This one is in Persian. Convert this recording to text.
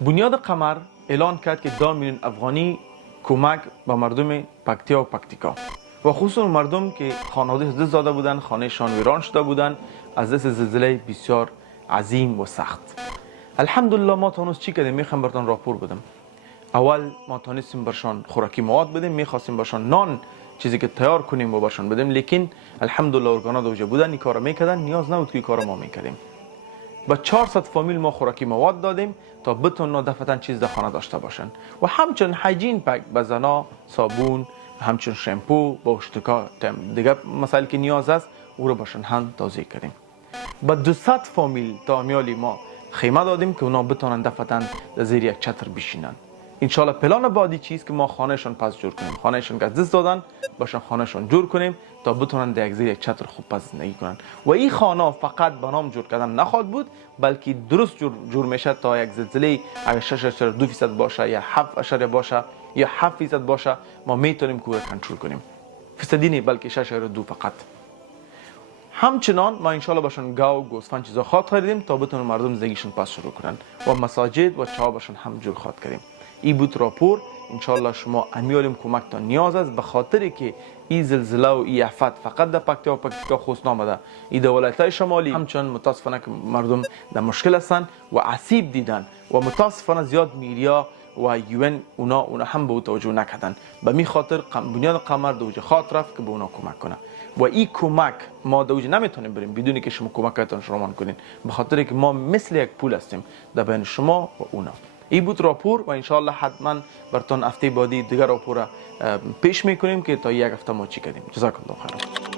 بنیاد قمر اعلان کرد که 2 میلیون افغانی کمک به مردم پکتیا و پکتیکا و خصوصا مردم که خانواده دست داده بودند، خانهشان ویران شده بودند از دست زلزله بسیار عظیم و سخت. الحمدلله ما تونس چی کردیم؟ میخوام براتون راپور بدم. اول ما تونستیم برشان خوراکی مواد بدیم، میخواستیم برشان نان چیزی که تیار کنیم و برشان بدیم، لیکن الحمدلله ارگانا دوجه بودن این کارو میکردن، نیاز نبود که این کارو ما میکردیم. با 400 فامیل ما خوراکی مواد دادیم تا بتونن دفعتاً چیز در خانه داشته باشن و همچنین هایجین پک به زنا، صابون، همچنین شامپو، باشتکا دیگه مسائل که نیاز است او رو برشان هم توزیع کردیم. با 200 فامیل تا امیالی ما خیمه دادیم که اونا بتونن دفعتاً در زیر یک چتر بشینن. انشالله پلان بعدی چیز که ما خانهشون پس جور کنیم، خانهشون که دست دادن باشن خانهشون جور کنیم تا بتونن در یک زیر یک چتر خوب پس زندگی کنن و این خانه فقط به نام جور کردن نخواد بود، بلکه درست جور میشه تا یک زلزله اگر 6.2% باشه یا 7 باشه یا 7% باشه ما میتونیم که رو کنترل کنیم. فیصدی نه بلکه 6.2 فقط. همچنان ما انشالله باشن گاو، گوسفند چیزا خواد خریدیم تا بتونن مردم زندگیشون پس شروع کنن و مساجد و چاه باشن هم جور خواد کردیم. این بود راپور. انشالله شما امیالیم کمکتان نیاز است، به خاطری که این زلزله و این آفت فقط در پکتیا و پکتیکا خصوص نامده، این در ولایت‌های شمالی همچنان متاسفانه که مردم در مشکل هستند و آسیب دیدن و متاسفانه زیاد میدیا و یون اونا هم به او توجه نکردن. به می خاطر بنیاد قمر دوجه خاطر رفت که به اونا کمک کنه و این کمک ما دوجه نمیتونیم بریم بدون که شما کمکتان شما کنین، به خاطر که ما مثل یک پول هستیم در بین شما و اونا. این بود راپور و انشالله حتما براتون هفته بعدی دیگر راپور پیش میکنیم که تا یک هفته ما چی کردیم. جزاک الله خیر.